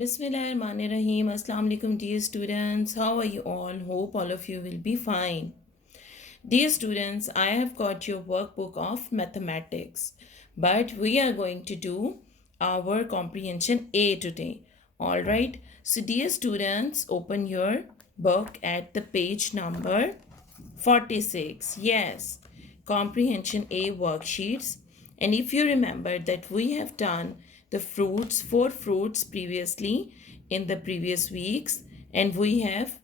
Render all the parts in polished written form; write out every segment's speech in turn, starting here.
Bismillahirrahmanirrahim. Assalamu alaikum, dear students. How are you all? Hope all of you will be fine. Dear students, I have got your workbook of mathematics, but we are going to do our comprehension A today. All right. So, dear students, open your book at the page number 46. Yes, comprehension A worksheets. And if you remember that we have done the fruits, 4 fruits previously in the previous weeks, and we have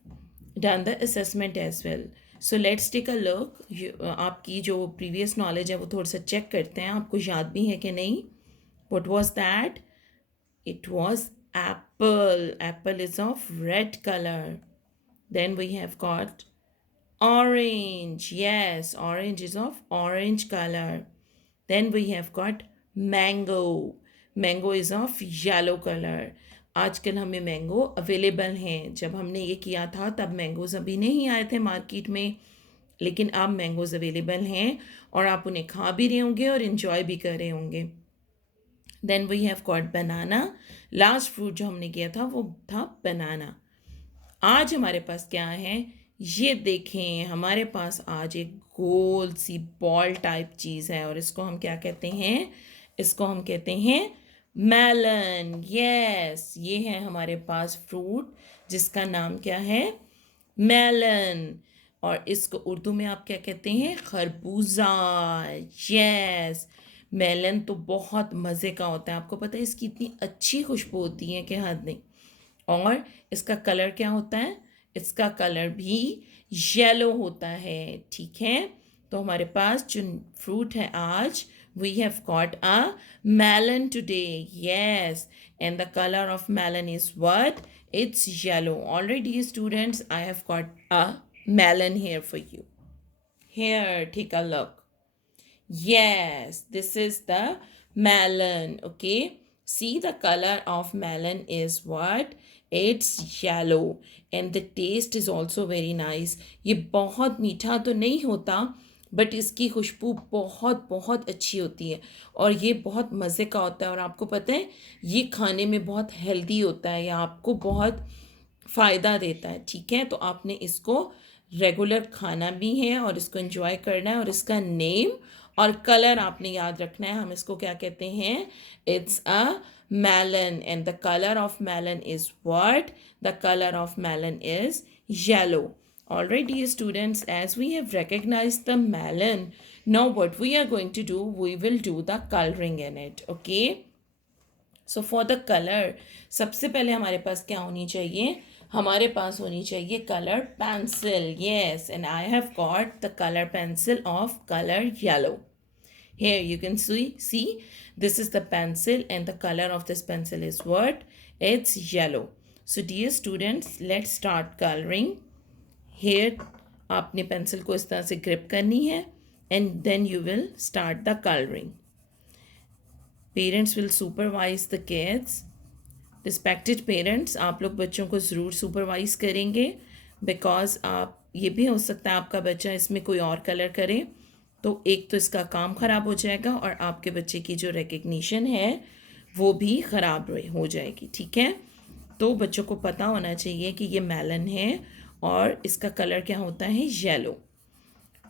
done the assessment as well. So let's take a look. आपकी जो previous knowledge है वो थोड़ा सा check करते हैं आपको याद भी है कि नहीं. What was that? It was apple. Apple is of red color. Then we have got orange. Yes, orange is of orange color. Then we have got mango. Mango is of yellow color. आजकल हमें mango available हैं. जब हमने ये किया था तब mangoes अभी नहीं आए थे मार्केट में, लेकिन अब मैंगोज अवेलेबल हैं और आप उन्हें खा भी रहे होंगे और इन्जॉय भी कर रहे होंगे. Then we have got banana. Last fruit जो हमने किया था वो था बनाना. आज हमारे पास क्या है, ये देखें. हमारे पास आज एक गोल सी बॉल टाइप चीज़ है और इसको हम क्या कहते हैं? इसको हम कहते हैं मेलन. यस, ये है हमारे पास फ्रूट जिसका नाम क्या है? मेलन. और इसको उर्दू में आप क्या कहते हैं? खरबूजा. यस, मेलन तो बहुत मज़े का होता है. आपको पता है इसकी इतनी अच्छी खुशबू होती है कि हद नहीं. और इसका कलर क्या होता है? इसका कलर भी येलो होता है. ठीक है, तो हमारे पास जो फ्रूट है आज, we have got a melon today. Yes, and the color of melon is what? It's yellow. Already students, I have got a melon here for you. Here, take a look. Yes, this is the melon. Okay, see the color of melon is what? It's yellow and the taste is also very nice. ये बहुत मीठा तो नहीं होता, but इसकी खुशबू बहुत बहुत अच्छी होती है और ये बहुत मज़े का होता है. और आपको पता है ये खाने में बहुत हेल्दी होता है, या आपको बहुत फ़ायदा देता है. ठीक है, तो आपने इसको रेगुलर खाना भी है और इसको एंजॉय करना है. और इसका नेम और कलर आपने याद रखना है. हम इसको क्या कहते हैं? It's a melon, and the color of melon is what? The color of melon is yellow. Alright, dear students, as we have recognized the melon, now what we are going to do, we will do the coloring in it. Okay, so for the color, सबसे पहले हमारे पास क्या होनी चाहिए? हमारे पास होनी चाहिए color pencil. Yes, and I have got the color pencil of color yellow. Here you can see this is the pencil and the color of this pencil is what? It's yellow. So dear students, let's start coloring. Here आपने pencil को इस तरह से grip करनी है and then you will start the coloring. Parents will supervise the kids. Respected parents, आप लोग बच्चों को ज़रूर सुपरवाइज करेंगे, बिकॉज आप ये भी हो सकता है आपका बच्चा इसमें कोई और कलर करे तो एक तो इसका काम ख़राब हो जाएगा और आपके बच्चे की जो रिकग्निशन है वो भी ख़राब हो जाएगी. ठीक है, तो बच्चों को पता होना चाहिए कि ये मेलन है और इसका कलर क्या होता है? येलो.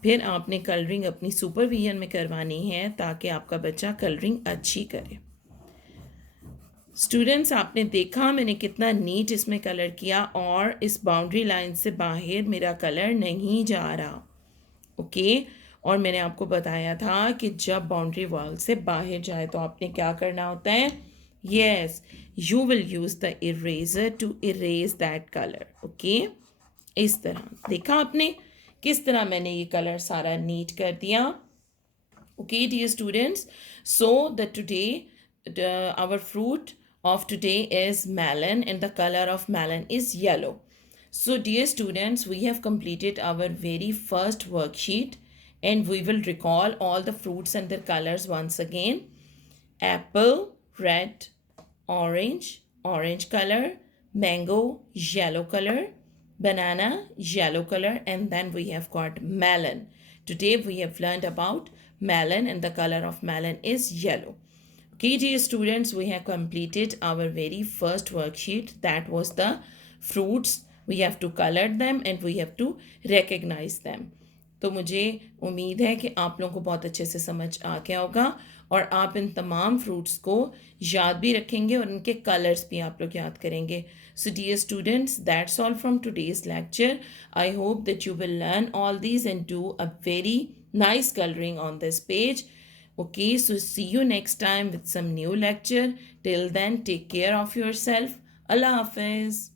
फिर आपने कलरिंग अपनी सुपरविजन में करवानी है ताकि आपका बच्चा कलरिंग अच्छी करे. स्टूडेंट्स, आपने देखा मैंने कितना नीट इसमें कलर किया और इस बाउंड्री लाइन से बाहर मेरा कलर नहीं जा रहा. ओके, और मैंने आपको बताया था कि जब बाउंड्री वॉल से बाहर जाए तो आपने क्या करना होता है? Yes, you will use the eraser to erase that colour. Okay, इस तरह देखा आपने किस तरह मैंने ये कलर सारा नीट कर दिया. Okay dear students, so the today our fruit of today is melon and the color of melon is yellow. So dear students, we have completed our very first worksheet and we will recall all the fruits and their colors once again. Apple, red, orange color. Mango, yellow color. Banana, yellow color. And then we have got melon. Today we have learned about melon and the color of melon is yellow. Okay, dear students, we have completed our very first worksheet. That was the fruits. We have to color them and we have to recognize them. तो मुझे उम्मीद है कि आप लोगों को बहुत अच्छे से समझ आ गया होगा और आप इन तमाम फ्रूट्स को याद भी रखेंगे और इनके कलर्स भी आप लोग याद करेंगे. So dear students, that's all from today's lecture. I hope that you will learn all these and do a very nice coloring on this page. Okay, so see you next time with some new lecture. Till then, take care of yourself. Allah Hafiz.